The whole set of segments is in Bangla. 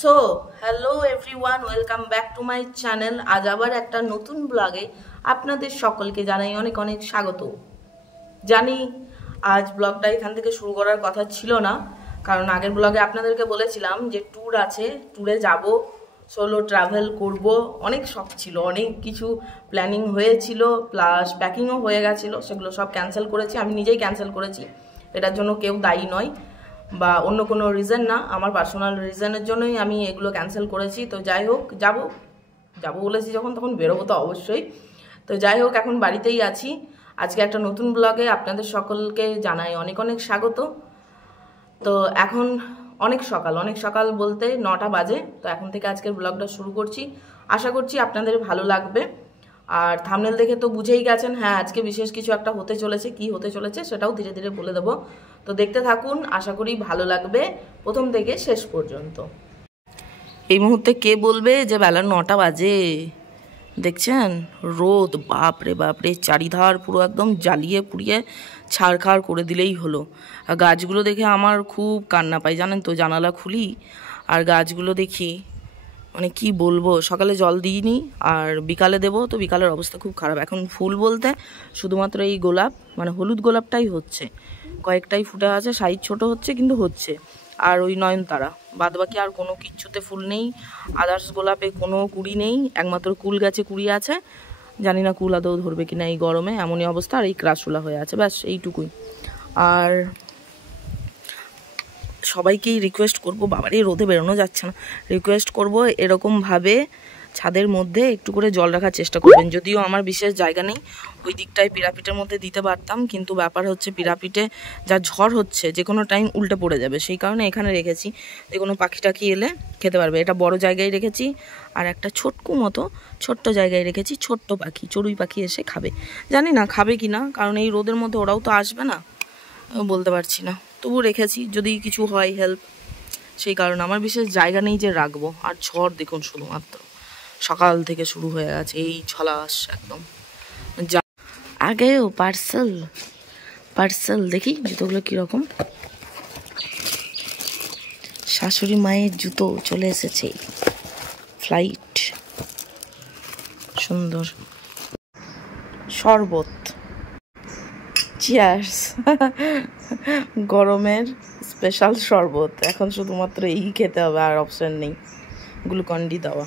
So hello everyone, welcome back to my channel. আজ আবার একটা নতুন ব্লগে আপনাদের সকলকে জানাই অনেক অনেক স্বাগত। জানি আজ ব্লগটা এখান থেকে শুরু করার কথা ছিল না, কারণ আগের ব্লগে আপনাদেরকে বলেছিলাম যে ট্যুর আছে, ট্যুরে যাব, সোলো ট্রাভেল করব, অনেক শখ ছিল, অনেক কিছু প্ল্যানিং হয়েছিল, প্লাস প্যাকিংও হয়ে গেছিলো, সেগুলো সব ক্যান্সেল করেছি। আমি নিজেই ক্যান্সেল করেছি, এটার জন্য কেউ দায়ী নয় বা অন্য কোনো রিজন না, আমার পার্সোনাল রিজনের জন্যই আমি এগুলো ক্যান্সেল করেছি। তো যাই হোক, যাবো বলেছি যখন, তখন বেরোবো তো অবশ্যই। তো যাই হোক, এখন বাড়িতেই আছি। আজকে একটা নতুন ব্লগে আপনাদের সকলকে জানাই অনেক অনেক স্বাগত। তো এখন অনেক সকাল বলতে 9টা বাজে। তো এখন থেকে আজকের ব্লগটা শুরু করছি, আশা করছি আপনাদের ভালো লাগবে। আর থাম্বনেল দেখে তো বুঝেই গেছেন, হ্যাঁ আজকে বিশেষ কিছু একটা হতে চলেছে। কি হতে চলেছে সেটাও ধীরে ধীরে বলে দেবো। তো দেখতে থাকুন, আশা করি ভালো লাগবে প্রথম থেকে শেষ পর্যন্ত। এই মুহূর্তে কে বলবে যে বেলা 9টা বাজে? দেখছেন রোদ, বাপরে বাপরে, চারিধার পুরো একদম জ্বালিয়ে পুড়িয়ে ছাড়খাড় করে দিলেই হলো। আর গাছগুলো দেখে আমার খুব কান্না পায়, জানেন তো। জানালা খুলি আর গাছগুলো দেখি, মানে কি বলবো। সকালে জল দিইনি, আর বিকালে দেবো, তো বিকালের অবস্থা খুব খারাপ। এখন ফুল বলতে শুধুমাত্র এই গোলাপ, মানে হলুদ গোলাপটাই হচ্ছে, কয়েকটাই ফুটে আছে, সাইজ ছোট হচ্ছে কিন্তু হচ্ছে। আর ওই নয়নতারা, বাদ বাকি আর কোনো কিচ্ছুতে ফুল নেই। আদার্স গোলাপে কোনো কুড়ি নেই, একমাত্র কুল গাছে কুড়ি আছে। জানি না কুল আদৌ ধরবে কিনা এই গরমে, এমনই অবস্থা। আর এই ক্রাসুলা হয়ে আছে, ব্যাস এইটুকুই। আর সবাইকেই রিকোয়েস্ট করব, বাবারই রোদে বেরোনো যাচ্ছে না, রিকোয়েস্ট করব এরকমভাবে ছাদের মধ্যে একটু করে জল রাখার চেষ্টা করবেন। যদিও আমার বিশেষ জায়গা নেই, ওই দিকটায় পিরাপিটের মধ্যে দিতে পারতাম, কিন্তু ব্যাপার হচ্ছে পিরাপিটে যা ঝড় হচ্ছে যে কোনো টাইম উল্টে পড়ে যাবে, সেই কারণে এখানে রেখেছি, যে কোনো পাখি টাখি এলে খেতে পারবে। এটা বড় জায়গায় রেখেছি, আর একটা ছোট্ট জায়গায় রেখেছি, ছোট্ট পাখি, চড়ুই পাখি এসে খাবে। জানি না খাবে কি না, কারণ এই রোদের মধ্যে ওরাও তো আসবে না, বলতে পারছি না, তবু রেখেছি যদি কিছু হয় হেল্প, সেই কারণে। আমার বিশেষ জায়গা নেই যে রাখবো। আর ঝড় দেখুন, শুধুমাত্র সকাল থেকে শুরু হয়ে গেছে এই ছলাস একদম। আগেও পার্সেল দেখি জুতোগুলো কিরকম। শাশুড়ি মায়ের জুতো চলে এসেছে, ফ্লাইট, সুন্দর। শরবত, চিয়ার্স। গরমের স্পেশাল শরবত, এখন শুধুমাত্র এই খেতে হবে, আর অপশন নেই। গ্লুকন্ডি দেওয়া।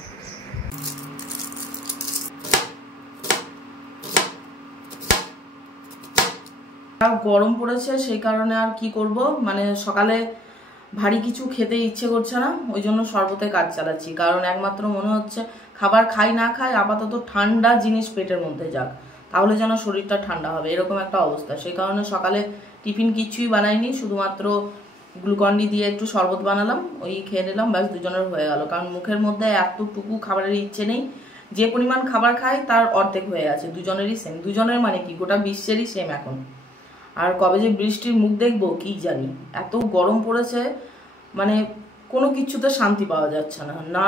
গরম পড়েছে, সেই কারণে আর কি করব, মানে সকালে ভারী কিছু খেতে ইচ্ছে করছে না, ওই জন্য শরবতে কাজ চালাচ্ছি। কারণ একমাত্র মনে হচ্ছে খাবার খাই না খাই, আপাতত ঠান্ডা জিনিস পেটের মধ্যে যাক, তাহলে যেন শরীরটা ঠান্ডা হবে, এরকম একটা অবস্থা। সেই কারণে সকালে টিফিন কিচ্ছুই বানাইনি, শুধুমাত্র গ্লুকন্ডি দিয়ে একটু শরবত বানালাম, ওই খেয়ে নিলাম, ব্যাস দুজনের হয়ে গেল। কারণ মুখের মধ্যে এতটুকু খাবারের ইচ্ছে নেই, যে পরিমাণ খাবার খাই তার অর্ধেক হয়ে আছে, দুজনেরই সেম। দুজনের মানে কি, গোটা বিশ্বেরই সেম এখন। আর কবে যে বৃষ্টির মুখ দেখবো কি জানি, এত গরম পড়েছে, মানে কোনো কিছুতে শান্তি পাওয়া যাচ্ছে না, না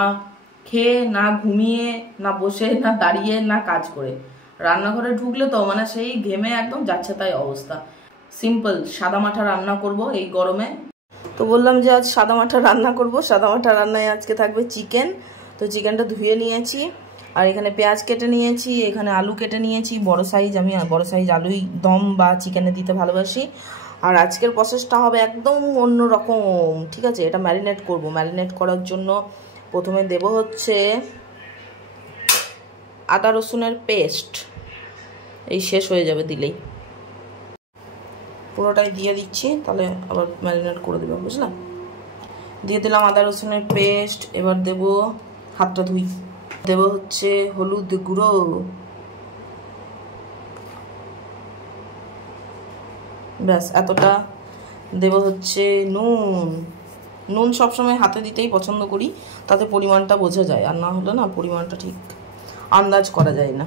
খেয়ে, না ঘুমিয়ে, না বসে, না দাঁড়িয়ে, না কাজ করে। রান্নাঘরে ঢুকলে তো মানে সেই ঘেমে একদম যাচ্ছে তাই অবস্থা। সিম্পল সাদামাঠা রান্না করব এই গরমে। তো বললাম যে আজ সাদামাঠা রান্না করব। সাদামাঠা রান্নায় আজকে থাকবে চিকেন। তো চিকেনটা ধুয়ে নিয়েছি, আর এখানে পেঁয়াজ কেটে নিয়েছি, এখানে আলু কেটে নিয়েছি বড় সাইজ। আমি বড় সাইজ আলুই দম বা চিকেনে দিতে ভালোবাসি। আর আজকের প্রসেসটা হবে একদম অন্য রকম, ঠিক আছে। এটা ম্যারিনেট করব। ম্যারিনেট করার জন্য প্রথমে দেব হচ্ছে আদা রসুনের পেস্ট, এই শেষ হয়ে যাবে দিলেই, পুরোটাই দিয়ে দিচ্ছি, তাহলে আবার ম্যারিনেট করে দেবো, বুঝলাম। দিয়ে দিলাম আদা রসুনের পেস্ট। এবার দেব, হাতটা ধুই, দেব হচ্ছে হলুদ গুঁড়ো, ব্যাস এতটা। দেব হচ্ছে নুন সবসময় হাতে দিতেই পছন্দ করি, তাতে পরিমাণটা বোঝা যায়, আর না হলে না পরিমাণটা ঠিক আন্দাজ করা যায় না,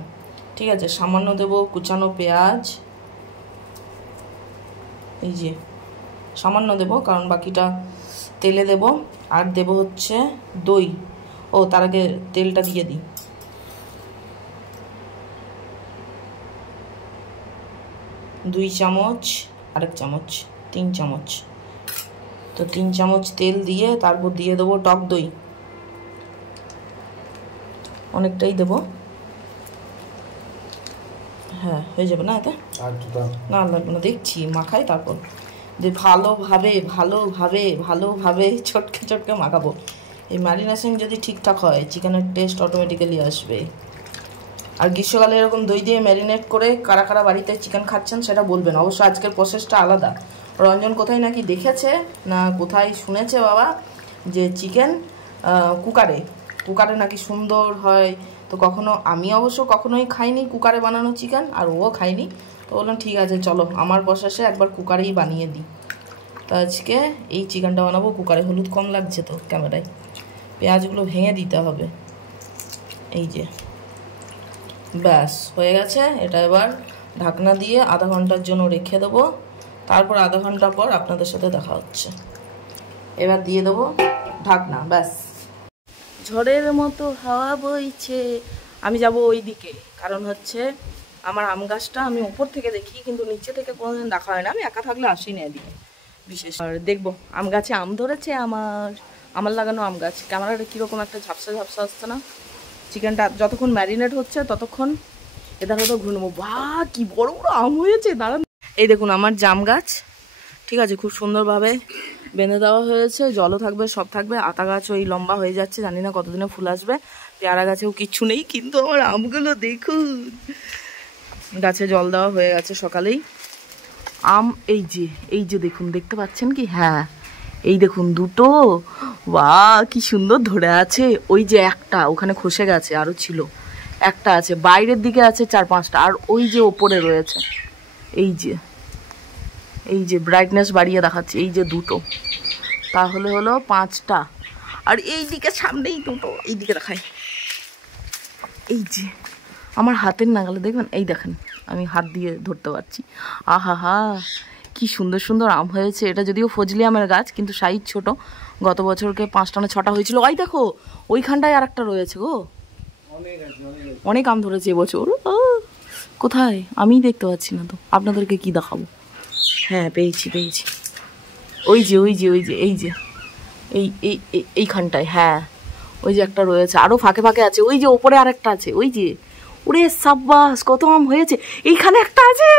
ঠিক আছে। সামান্য দেব কুচানো পেঁয়াজ, এই যে সামান্য দেব, কারণ বাকিটা তেলে দেব। আর দেব হচ্ছে দই। ও তার আগে তেলটা দিয়ে দিই, 2 চামচ, আরেক চামচ, 3 চামচ, তো 3 চামচ তেল দিয়ে তারপর দিয়ে দেবো টক দই, অনেকটাই দেবো। হ্যাঁ হয়ে যাবে না এতে? না লাগবে না, দেখছি মাখাই তারপর দিয়ে ভালোভাবে ভালোভাবে ভালোভাবে চটকে চটকে মাখাবো। এই ম্যারিনেশন যদি ঠিকঠাক হয় চিকেনের টেস্ট অটোমেটিক্যালি আসবে। আর গ্রীষ্মকালে এরকম দই দিয়ে ম্যারিনেট করে কারা কারা বাড়িতে চিকেন খাচ্ছেন সেটা বলবেন। অবশ্য আজকের প্রসেসটা আলাদা। রঞ্জন কোথায় নাকি দেখেছে না কোথায় শুনেছে বাবা যে চিকেন কুকারে নাকি সুন্দর হয়। তো আমি অবশ্য কখনোই খাইনি কুকারে বানানো চিকেন, আর ও খাইনি। তো বললাম ঠিক আছে চলো আমার প্রসেসে একবার কুকারেই বানিয়ে দিই। তো আজকে এই চিকেনটা বানাবো কুকারে। হলুদ কম লাগছে তো ক্যামেরায়। পেঁয়াজগুলো ভেঙে দিতে হবে। এই যে ব্যাস হয়ে গেছে। এটা এবার ঢাকনা দিয়ে আধা ঘন্টার জন্য রেখে দেবো। তারপর আধা ঘন্টা পর আপনাদের সাথে দেখা হচ্ছে। এবার দিয়ে দেবো ঢাকনা। ব্যাস ঝড়ের মতো হাওয়া বইছে। আমি যাব ওই দিকে, কারণ হচ্ছে আমার আম গাছটা আমি উপর থেকে দেখি, কিন্তু নিচে থেকে কোনোদিন দেখা হয় না। আমি একা থাকলে আসি না এদিকে বিশেষ। আর দেখবো আম গাছে আম ধরেছে, আমার লাগানো আম গাছ। ক্যামেরাটা কীরকম একটা ঝাপসা ঝাপসা আসছে না? চিকেনটা যতক্ষণ ম্যারিনেট হচ্ছে ততক্ষণ এদের হয়তো ঘুরবো। বাহ কি বড় বড় আম হয়েছে, দাঁড়ান। এই দেখুন আমার জাম গাছ, ঠিক আছে, খুব সুন্দরভাবে বেঁধে দেওয়া হয়েছে। জলও থাকবে, সব থাকবে। আতা গাছ ওই লম্বা হয়ে যাচ্ছে, জানি না কতদিনে ফুল আসবে। পেয়ারা গাছেও কিচ্ছু নেই, কিন্তু আমার আমগুলো দেখুন। গাছে জল দেওয়া হয়ে গেছে সকালেই। আম এই যে দেখুন, দেখতে পাচ্ছেন কি? হ্যাঁ এই দেখুন দুটো। বাহ কি সুন্দর ধরে আছে। ওই যে একটা ওখানে খসে গেছে, আরো ছিল একটা আছে, বাইরের দিকে আছে 4-5টা, আর ওই যে ওপরে রয়েছে। এই যে ব্রাইটনেস বাড়িয়ে দেখাচ্ছে, এই যে দুটো, তাহলে হলো 5টা। আর এই দিকে সামনেই দুটো, এই দিকে দেখাই। এই যে আমার হাতের নাগালে দেখবেন, এই দেখেন আমি হাত দিয়ে ধরতে পারছি। আহা হা কি সুন্দর সুন্দর আম হয়েছে। এটা যদিও ফজলি আমের গাছ, কিন্তু সাইজ ছোট। গত বছরকে 5টা না 6টা হয়েছিল। ওই দেখো ওইখানটায় আর একটা রয়েছে গো, অনেক আম ধরেছে এবছর। কোথায় আমি দেখতে পাচ্ছি না তো, আপনাদেরকে কি দেখাবো? হ্যাঁ পেয়েছি। ওই যে এইখানটায়, হ্যাঁ ওই যে একটা রয়েছে, আরো ফাঁকে ফাঁকে আছে। ওই যে ওপরে আর একটা আছে, ওই যে। ওরে সাব্বাস কত আম হয়েছে। এইখানে একটা আছে,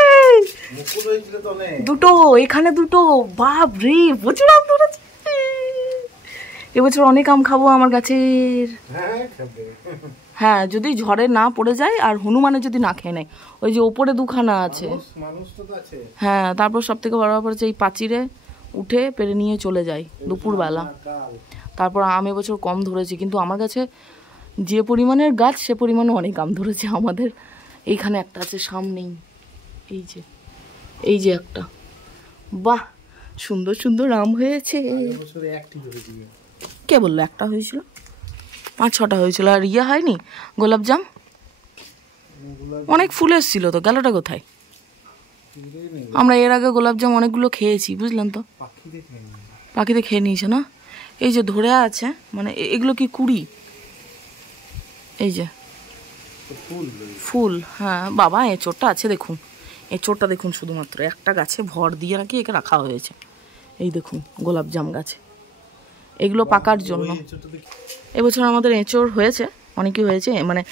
দুটো এখানে দুটো। বাপ রে প্রচুর আম ধরেছে এবছর। অনেক আম খাবো আমার গাছের। হ্যাঁ যদি ঝড়ে না পড়ে যায়, আর হনুমানে যদি না খেয়ে নেয়। ওই যে ওপরে 2খানা আছে। হ্যাঁ তারপর সব থেকে বড় ব্যাপার হচ্ছে এই পাচিরে উঠে পেরে নিয়ে চলে যায় দুপুরবেলা। তারপর আম এবছর কম ধরেছে, কিন্তু আমার কাছে যে পরিমাণের গাছ সে পরিমাণে অনেক আম ধরেছে আমাদের। এইখানে একটা আছে সামনেই, এই যে একটা। বাহ সুন্দর সুন্দর আম হয়েছে। কে বললো একটা হয়েছিল? 5-6টা হয়েছিল। আর হয়নি গোলাপজাম? অনেক ফুল এসেছিল তো, গেলটা কোথায়? আমরা এর আগে গোলাপজাম অনেকগুলো খেয়েছি, বুঝলেন তো। পাখিতে খেয়ে নিয়েছে না? এই যে ধরে আছে, মানে এগুলো কি কুড়ি? এই যে ফুল। হ্যাঁ বাবা এঁচোড়টা আছে দেখুন, এঁচোড়টা দেখুন শুধুমাত্র একটা গাছে ভর দিয়ে নাকি একে রাখা হয়েছে। এই দেখুন গোলাপজাম গাছে, এগুলো পাকার জন্য। এবছর আমাদের এঁচোড় হয়েছে, অনেকই হয়েছে, মানে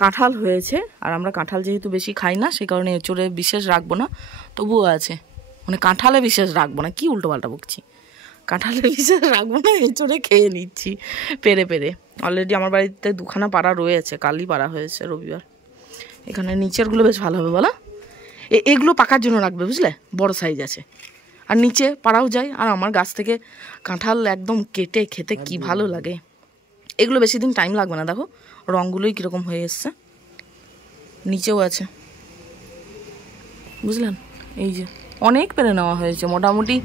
কাঁঠাল হয়েছে। আর আমরা কাঁঠাল যেহেতু বেশি খাই না, সেই কারণে এঁচোড়ে বিশেষ রাখবো না। তবুও আছে, মানে কাঁঠালে বিশেষ রাখবো না। কি উল্টো পাল্টা বকছি, কাঁঠালে বিশেষ রাখবো না, এঁচোড়ে খেয়ে নিচ্ছি পেরে। অলরেডি আমার বাড়িতে 2খানা পাড়া রয়েছে, কালই পাড়া হয়েছে রবিবার। এখানে নিচেরগুলো বেশ ভালো হবে বলা। এগুলো পাকার জন্য রাখবে বুঝলে, বড় সাইজ আছে। আর নিচে পাড়াও যায়। আর আমার গাছ থেকে কাঁঠাল একদম কেটে খেতে কি ভালো লাগে। এগুলো বেশি দিন টাইম লাগবে না, দেখো রঙগুলোই কীরকম হয়ে এসছে। নিচেও আছে বুঝলেন। এই যে অনেক পেরে নেওয়া হয়েছে, মোটামুটি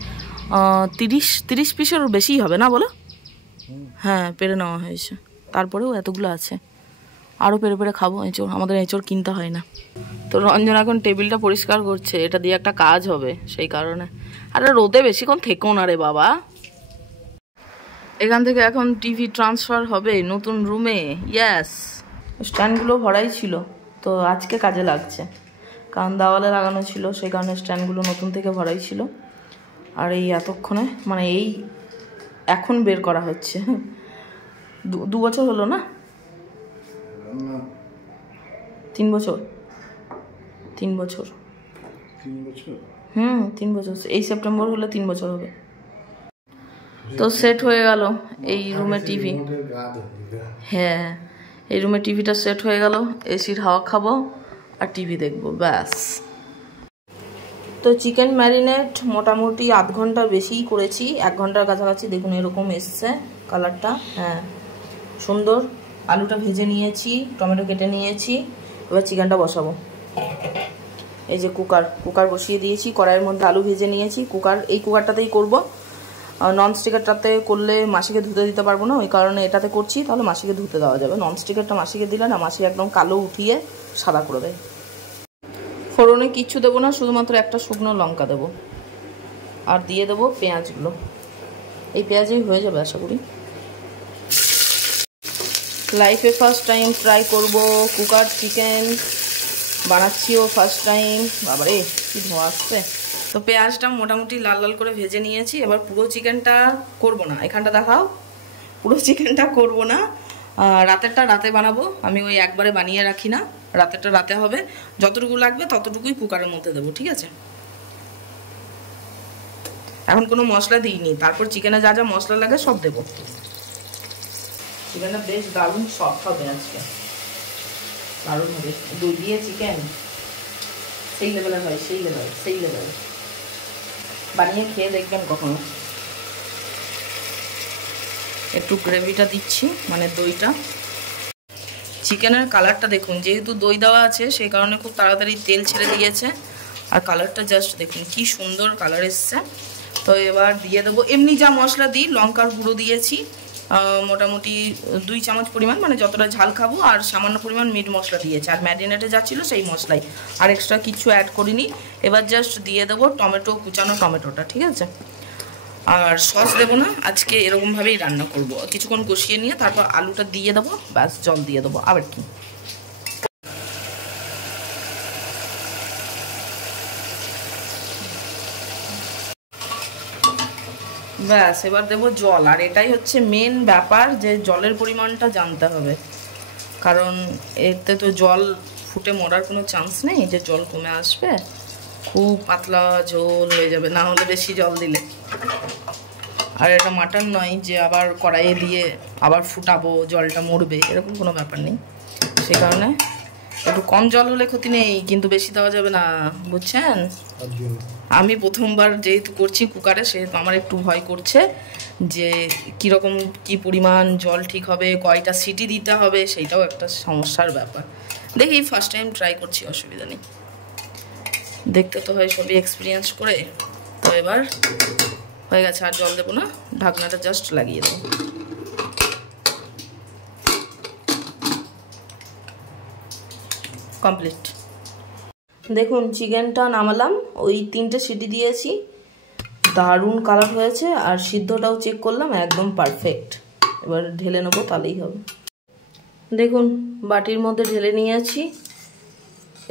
30 পিসেরও বেশিই হবে না বলো? হ্যাঁ পেরে নেওয়া হয়েছে। তারপরেও এতগুলো আছে, আরও পেরে খাবো এঁচোড়। আমাদের এঁচোড় কিনতে হয় না। তো রঞ্জন এখন টেবিলটা পরিষ্কার করছে, এটা দিয়ে একটা কাজ হবে সেই কারণে। আরে রোদে বেশিক্ষণ থেকো না রে বাবা। এখান থেকে এখন টিভি ট্রান্সফার হবে নতুন রুমে। ইয়াস, স্ট্যান্ডগুলো ভরাই ছিল, তো আজকে কাজে লাগছে, কারণ দেওয়ালে লাগানো ছিল, সেই কারণে স্ট্যান্ডগুলো নতুন থেকে ভরাই ছিল। আর এই এতক্ষণে, মানে এই এখন বের করা হচ্ছে। 2 বছর হলো না? 3 বছর। 3 বছর। 3 বছর। এই সেপ্টেম্বর হলে 3 বছর হবে। তো সেট হয়ে গেল এই রুমে টিভি। হ্যাঁ, এই রুমে টিভিটা সেট হয়ে গেল। এসির হাওয়া খাবো আর টিভি দেখবো, ব্যাস। তো চিকেন ম্যারিনেট মোটামুটি আধ ঘন্টার বেশিই করেছি, 1 ঘন্টার কাছাকাছি। দেখুন এরকম এসছে কালারটা, হ্যাঁ সুন্দর। আলুটা ভেজে নিয়েছি, টমেটো কেটে নিয়েছি। এবার চিকেনটা বসাবো। এই যে কুকার বসিয়ে দিয়েছি, কড়াইয়ের মধ্যে আলু ভেজে নিয়েছি। এই কুকারটাতেই করবো। ননস্টিকেরটাতে করলে মাসিকে ধুতে দিতে পারবো না, ওই কারণে এটাতে করছি, তাহলে মাসিকে ধুতে দেওয়া যাবে। ননস্টিকেরটা মাসিকে দিলে না, মাসি একদম কালো উঠিয়ে সাদা করে দেয়। ফোড়নে কিচ্ছু দেবো না, শুধুমাত্র একটা শুকনো লঙ্কা দেবো আর দিয়ে দেবো পেঁয়াজগুলো। এই পেঁয়াজেই হয়ে যাবে আশা করি। লাইফে ফার্স্ট টাইম ট্রাই করব কুকার চিকেন, বানাচ্ছিও ফার্স্ট টাইম। বাবারে কি ধোঁয়া আসছে। তো পেঁয়াজটা মোটামুটি লাল লাল করে ভেজে নিয়েছি। এবার পুরো চিকেনটা করব না, এখানটা দেখাও। পুরো চিকেনটা করব না, রাতেরটা রাতে বানাবো। আমি ওই একবারে বানিয়ে রাখি না, রাতেরটা রাতে হবে। যতটুকু লাগবে ততটুকুই কুকারের মধ্যে দেবো, ঠিক আছে? এখন কোনো মশলা দিইনি, তারপর চিকেনে যা যা মশলা লাগে সব দেবো। চিকেনটা বেশ দারুণ সফট হবে আজকে, দারুণ হবে। দই দিয়ে চিকেন সেই লেভেলের হয়, সেই লেভেল। বানিয়ে খেয়ে দেখবেন কখনো। একটু গ্রেভিটা দিচ্ছি, মানে দইটা। চিকেনের কালারটা দেখুন, যেহেতু দই দেওয়া আছে সেই কারণে খুব তাড়াতাড়ি তেল ছেড়ে দিয়েছে। আর কালারটা জাস্ট দেখুন কি সুন্দর কালার এসছে। তো এবার দিয়ে দেবো এমনি যা মশলা দিই। লঙ্কার গুঁড়ো দিয়েছি মোটামুটি 2 চামচ পরিমাণ, মানে যতটা ঝাল খাবো, আর সামান্য পরিমাণ মিট মশলা দিয়েছি। আর ম্যারিনেটে যা ছিল সেই মশলাই, আর এক্সট্রা কিছু অ্যাড করিনি। এবার জাস্ট দিয়ে দেবো কুচানো টমেটোটা, ঠিক আছে? আর সস দেবো না আজকে, এরকমভাবেই রান্না করব। কিছুক্ষণ কষিয়ে নিয়ে তারপর আলুটা দিয়ে দেবো, ব্যাস জল দিয়ে দেবো। আবার কি, ব্যাস এবার দেবো জল। আর এটাই হচ্ছে মেন ব্যাপার, যে জলের পরিমাণটা জানতে হবে, কারণ এতে তো জল ফুটে মরার কোনো চান্স নেই যে জল কমে আসবে। খুব পাতলা ঝোল হয়ে যাবে না হলে বেশি জল দিলে। আর এটা মাটন নয় যে আবার কড়াইয়ে দিয়ে আবার ফুটাবো, জলটা মরবে, এরকম কোনো ব্যাপার নেই। সেই কারণে একটু কম জল হলে ক্ষতি নেই, কিন্তু বেশি দেওয়া যাবে না, বুঝছেন? আমি প্রথমবার যেহেতু করছি কুকারে, সেহেতু আমার একটু ভয় করছে যে কীরকম কি পরিমাণ জল ঠিক হবে, কয়টা সিটি দিতে হবে, সেইটাও একটা সমস্যার ব্যাপার। দেখি ফার্স্ট টাইম ট্রাই করছি, অসুবিধা নেই। দেখতে তো হয় সবই এক্সপিরিয়েন্স করে। তো এবার হয়ে গেছে, আর জল দেবো না, ঢাকনাটা জাস্ট লাগিয়ে দেবো। কমপ্লিট। দেখুন চিকেনটা নামালাম, ওই 3টে সিটি দিয়েছি, দারুণ কালার হয়েছে। আর সিদ্ধটাও চেক করলাম, একদম পারফেক্ট। এবার ঢেলে নেবো, তাহলেই হবে। দেখুন বাটির মধ্যে ঢেলে নিয়েছি।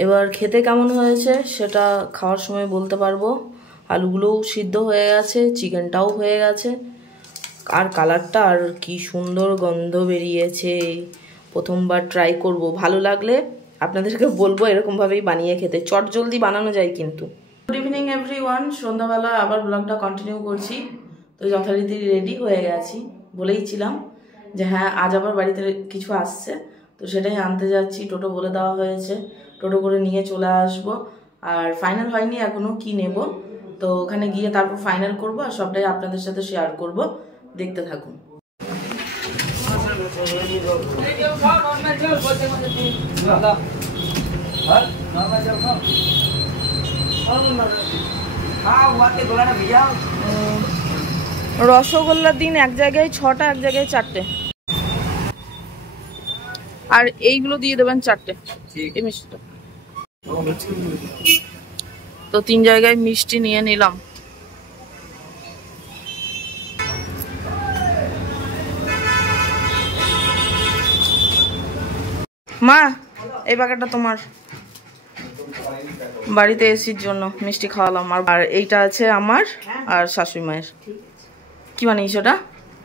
এবার খেতে কেমন হয়েছে সেটা খাওয়ার সময় বলতে পারবো। আলুগুলোও সিদ্ধ হয়ে গেছে, চিকেনটাও হয়ে গেছে, আর কালারটা আর কি সুন্দর গন্ধ বেরিয়েছে। প্রথমবার ট্রাই করব, ভালো লাগলে আপনাদেরকে বলবো এরকমভাবেই বানিয়ে খেতে। চট জলদি বানানো যায় কিন্তু। গুড ইভিনিং এভরিওয়ান, সন্ধ্যাবেলা আবার ব্লগটা কন্টিনিউ করছি। তো যথারীতি রেডি হয়ে গেছি, বলেইছিলাম যে হ্যাঁ আজ আবার বাড়িতে কিছু আসছে, তো সেটাই আনতে যাচ্ছি। টোটো বলে দেওয়া হয়েছে, টোটো করে নিয়ে চলে আসবো। আর ফাইনাল হয়নি এখনো কি নেব, তো ওখানে গিয়ে তারপর ফাইনাল করব, আর সবটাই আপনাদের সাথে শেয়ার করব। দেখতে থাকুন। রসগোল্লার দিন এক জায়গায় 6টা, এক জায়গায় 4টে, আর এইগুলো দিয়ে দেবেন 4টে। এই মিষ্টিটা তো 3 জায়গায় মিষ্টি নিয়ে নিলাম। মা এই প্যাকেটটা তোমার, বাড়িতে এসির জন্য মিষ্টি খাওয়ালাম। আর এইটা আছে আমার আর শাশুড়ি মায়ের। কি বানিয়েছো ওটা?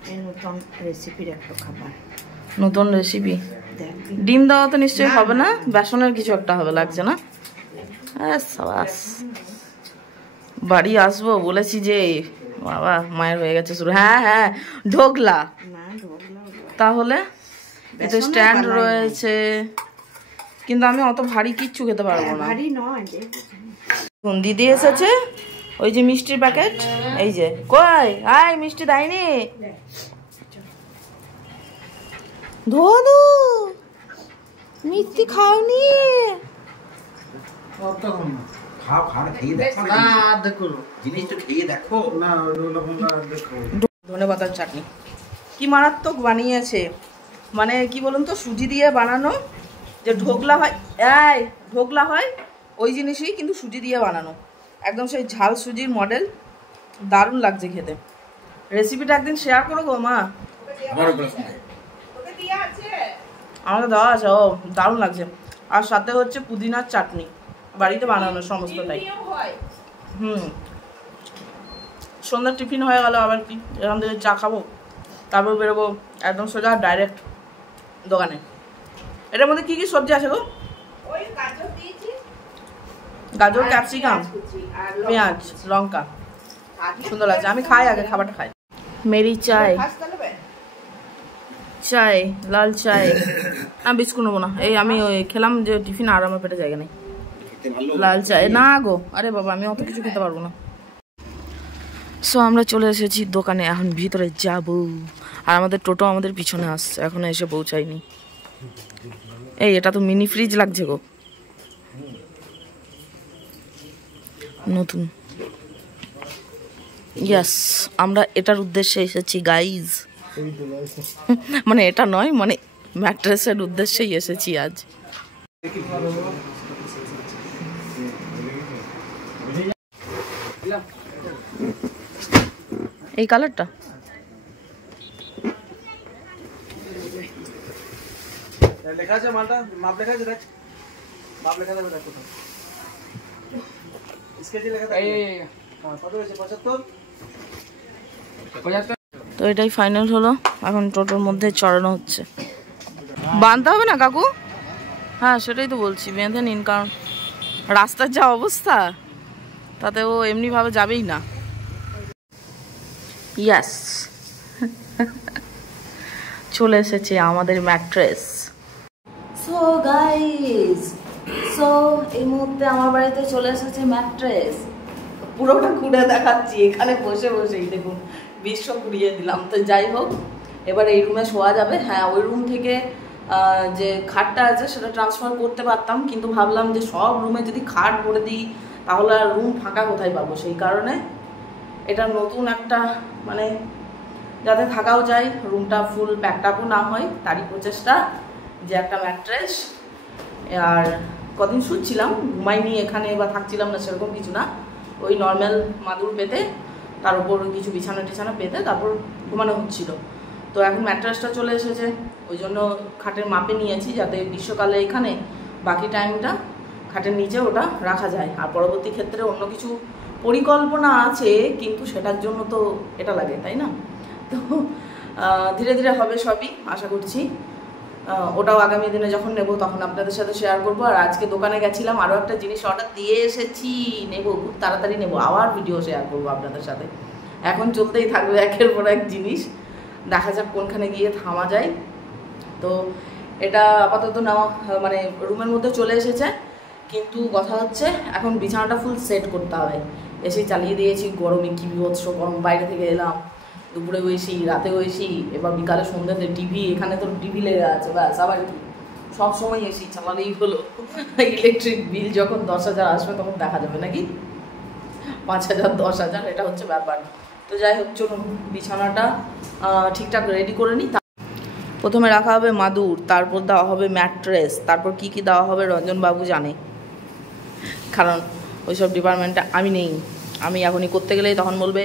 নতুন রেসিপির একটা খাবার। নতুন রেসিপি? ডিম দেওয়া তো নিশ্চয়ই হবে না, বেসনের কিছু একটা হবে লাগছে না? সাবাস, বাড়ি আসবো বলেছি যে বাবা মায়ের হয়ে গেছে শুরু। হ্যাঁ হ্যাঁ, ঢোকলা। তাহলে এতে স্ট্যান্ড রয়েছে, কিন্তু আমি অত ভারী কিচ্ছু খেতে পারবো না। দিদি এসেছে, ওই যে মিষ্টির প্যাকেট, এই যে কই আয় মিষ্টি দেয়নি। ধনু মিষ্টি খাওনি? ধনেপাতার চাটনি কি মারাত্মক বানিয়েছে, মানে কি বলুন তো, সুজি দিয়ে বানানো যে ঢোকলা হয়, ঢোকলা হয় ওই জিনিসই, কিন্তু সুজি দিয়ে বানানো, একদম সেই ঝাল সুজির মডেল। দারুণ লাগছে খেতে। রেসিপিটা একদিন শেয়ার করো গো মা। আমাকে দেওয়া আছে। ও দারুণ লাগছে। আর সাথে হচ্ছে পুদিনার চাটনি, বাড়িতে বানানো সমস্তটাই। সন্ধ্যার টিফিন হয়ে গেল, আবার কি এখান থেকে চা খাবো, তারপর বেরোবো একদম সোজা ডাইরেক্ট দোকানে। এটার মধ্যে কি কি সবজি আছে গো? গাজর, ক্যাপসিকাম, পেঁয়াজ, লঙ্কা, সুন্দর লাগছে। আমি খাই, আগে খাবারটা খাই। মেরি চাই, চাই লাল চাই। না বিস্কুট নেবো না, এই আমি ওই খেলাম যে টিফিন, আর আমার পেটে জায়গা নেই। লাল চাই না গো, আরে বাবা আমি অত কিছু খেতে পারবো না। সো আমরা চলে এসেছি দোকানে, এখন ভিতরে যাব। আর আমাদের টোটো আমাদের পিছনে আসছে, এখনো এসে পৌঁছায়নি। এই এটা তো মিনি ফ্রিজ লাগছে গো, নতুন। ইয়াস, আমরা এটার উদ্দেশ্যে এসেছি গাইজ। মানে এটা নয়, মানে ম্যাট্রেসের উদ্দেশ্যেই এসেছি আজ। এই কালারটা লেখা আছে, মালটা মাপ লেখা আছে, দেখ মাপ লেখা যাবে, দেখ কোথাও স্কেচে লেখা থাকে। কত হয়েছে? 75। তো এটাই ফাইনাল হলো, এখন টোটোর মধ্যে চড়ানো হচ্ছে। বাঁধতে হবে না কাকু? হ্যাঁ সেটাই তো বলছি, বেঁধে নিন, কারণ রাস্তার যা অবস্থা তাতে ও এমনিভাবে যাবেই না। ইয়াস, চলে এসেছে আমাদের ম্যাট্রেস। সো গাইস, সো এই মুহূর্তে আমার বাড়িতে চলে এসেছে ম্যাট্রেস। পুরোটা ঘুরে দেখাচ্ছি, এখানে বসে বসেই দেখুন বিশ্ব ঘুরিয়ে দিলাম। তো যাই হোক, এবার এই রুমে শোয়া যাবে। হ্যাঁ, ওই রুম থেকে যে খাটটা আছে সেটা ট্রান্সফার করতে পারতাম, কিন্তু ভাবলাম যে সব রুমে যদি খাট ভরে দিই তাহলে আর রুম ফাঁকা কোথায় পাবো, সেই কারণে এটা নতুন একটা, মানে যাতে থাকাও যায়, রুমটা ফুল প্যাকটাপও না হয়, তারই প্রচেষ্টা যে একটা ম্যাট্রেস। আর কদিন শুচ্ছিলাম, ঘুমাইনি এখানে বা থাকছিলাম না সেরকম কিছু না, ওই নর্মাল মাদুর পেতে তার উপর কিছু বিছানা টিছানা পেতে তারপর ঘুমানো হচ্ছিল। তো এখন ম্যাট্রেসটা চলে এসেছে, ওই জন্য খাটের মাপে নিয়েছি, যাতে গ্রীষ্মকালে এখানে, বাকি টাইমটা খাটের নিচে ওটা রাখা যায়। আর পরবর্তী ক্ষেত্রে অন্য কিছু পরিকল্পনা আছে, কিন্তু সেটার জন্য তো এটা লাগে, তাই না? তো ধীরে ধীরে হবে সবই, আশা করছি। ওটাও আগামী দিনে যখন নেব তখন আপনাদের সাথে শেয়ার করবো। আর আজকে দোকানে গেছিলাম, আরও একটা জিনিস অর্ডার দিয়ে এসেছি, নেব খুব তাড়াতাড়ি নেব, আবার ভিডিও শেয়ার করবো আপনাদের সাথে। এখন চলতেই থাকবে একের পর এক জিনিস, দেখা যাক কোনখানে গিয়ে থামা যায়। তো এটা আপাতত নেওয়া, মানে রুমের মধ্যে চলে এসেছে, কিন্তু কথা হচ্ছে এখন বিছানাটা ফুল সেট করতে হবে। এসে চালিয়ে দিয়েছি, গরমে কি বিভৎস গরম, বাইরে থেকে এলাম, দুপুরে এসি, রাতেও এসি, এবার বিকালে সন্ধ্যাতে টিভি, এখানে তো টিভি লেগে আছে, ব্যাস আবার কি সবসময় এসি চালালেই হলো। ইলেকট্রিক বিল যখন 10,000 আসবে তখন দেখা যাবে, নাকি 5,000 10,000, এটা হচ্ছে ব্যাপার। তো যাই হোক, চলুন বিছানাটা ঠিকঠাক রেডি করে নিই। প্রথমে রাখা হবে মাদুর, তারপর দেওয়া হবে ম্যাট্রেস, তারপর কি কি দেওয়া হবে রঞ্জনবাবু জানে, কারণ ওইসব ডিপার্টমেন্টে আমি নেই। আমি এখনই করতে গেলেই তখন বলবে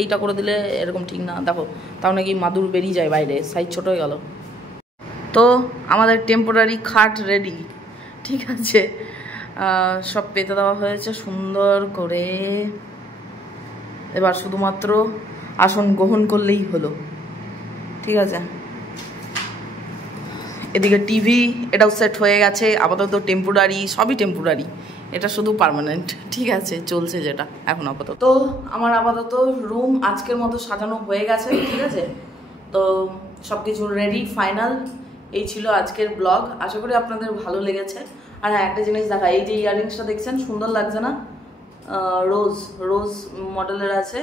এইটা করে দিলে এরকম ঠিক না, দেখো তাও নাকি মাদুর বেরিয়ে যায় বাইরে, সাইজ ছোট হয়ে গেল। তো আমাদের টেম্পোরারি খাট রেডি, ঠিক আছে, সব পেতে দেওয়া হয়েছে সুন্দর করে। এবার শুধুমাত্র আসন গ্রহণ করলেই হলো। ঠিক আছে। এদিকে টিভি এটাও সেট হয়ে গেছে, আপাতত টেম্পোরারি, সবই টেম্পোরারি, এটা শুধু পার্মানেন্ট। ঠিক আছে, চলছে যেটা এখন আপাতত। তো আমার আপাতত রুম আজকের মতো সাজানো হয়ে গেছে। ঠিক আছে, তো সব কিছু রেডি ফাইনাল। এই ছিল আজকের ব্লগ, আশা করি আপনাদের ভালো লেগেছে। আর হ্যাঁ, একটা জিনিস দেখা, এই যে ইয়াররিংসটা দেখছেন সুন্দর লাগছে না? রোজ রোজ মডেলের আছে,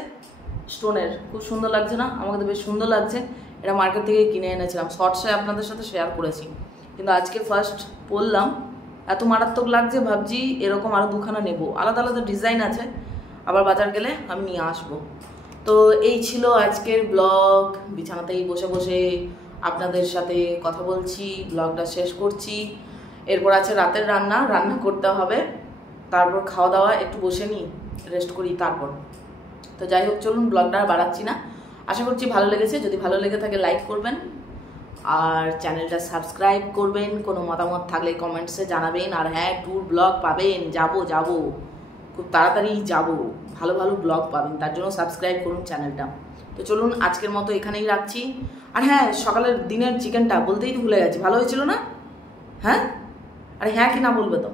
স্টোনের, খুব সুন্দর লাগছে না? আমাকে তো বেশ সুন্দর লাগছে। এটা মার্কেট থেকে কিনে এনেছিলাম, শর্টসে আপনাদের সাথে শেয়ার করেছি, কিন্তু আজকে ফার্স্ট পরলাম, এত মারাত্মক লাগছে, ভাবছি এরকম আরও দুখানা নেব। আলাদা আলাদা ডিজাইন আছে, আবার বাজার গেলে আমি নিয়ে আসবো। তো এই ছিল আজকের ব্লগ। বিছানাতেই বসে বসে আপনাদের সাথে কথা বলছি, ব্লগটা শেষ করছি। এরপর আছে রাতের রান্না করতে হবে, তারপর খাওয়া দাওয়া, একটু বসে নিই, রেস্ট করি তারপর। তো যাই হোক, চলুন ব্লগটা আর বাড়াচ্ছি না। আশা করছি ভালো লেগেছে। যদি ভালো লেগে থাকে লাইক করবেন আর চ্যানেলটা সাবস্ক্রাইব করবেন। কোনো মতামত থাকলে কমেন্টসে জানাবেন। আর হ্যাঁ, ট্যুর ব্লগ পাবেন, যাব খুব তাড়াতাড়ি যাব, ভালো ভালো ব্লগ পাবেন, তার জন্য সাবস্ক্রাইব করুন চ্যানেলটা। তো চলুন আজকের মতো এখানেই রাখছি। আর হ্যাঁ, সকালের দিনের চিকেনটা বলতেই তো ভুলে গেছি, ভালো হয়েছিল না? হ্যাঁ, আরে হ্যাঁ কি না বলবে তো?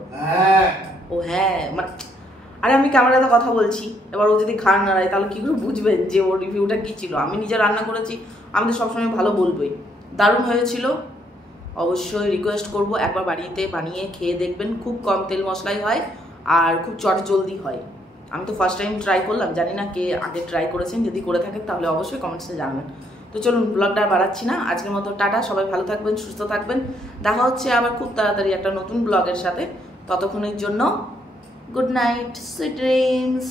ও হ্যাঁ, মানে আরে আমি ক্যামেরাতে কথা বলছি, এবার ও যদি ঘাড় নাড়ায় তাহলে কী করে বুঝবেন যে ওর রিভিউটা কী ছিল? আমি নিজে রান্না করেছি, আমি তো সবসময় ভালো বলবোই। দারুণ হয়েছিল, অবশ্যই রিকোয়েস্ট করব একবার বাড়িতে বানিয়ে খেয়ে দেখবেন। খুব কম তেল মশলাই হয় আর খুব চটজলদি হয়। আমি তো ফার্স্ট টাইম ট্রাই করলাম, জানি না কে আগে ট্রাই করেছেন, যদি করে থাকেন তাহলে অবশ্যই কমেন্টসে জানাবেন। তো চলুন ব্লগটা আর বাড়াচ্ছি না, আজকের মতো টাটা, সবাই ভালো থাকবেন, সুস্থ থাকবেন। দেখা হচ্ছে আবার খুব তাড়াতাড়ি একটা নতুন ব্লগের সাথে। ততক্ষণের জন্য গুড নাইট, সুইট ড্রিমস।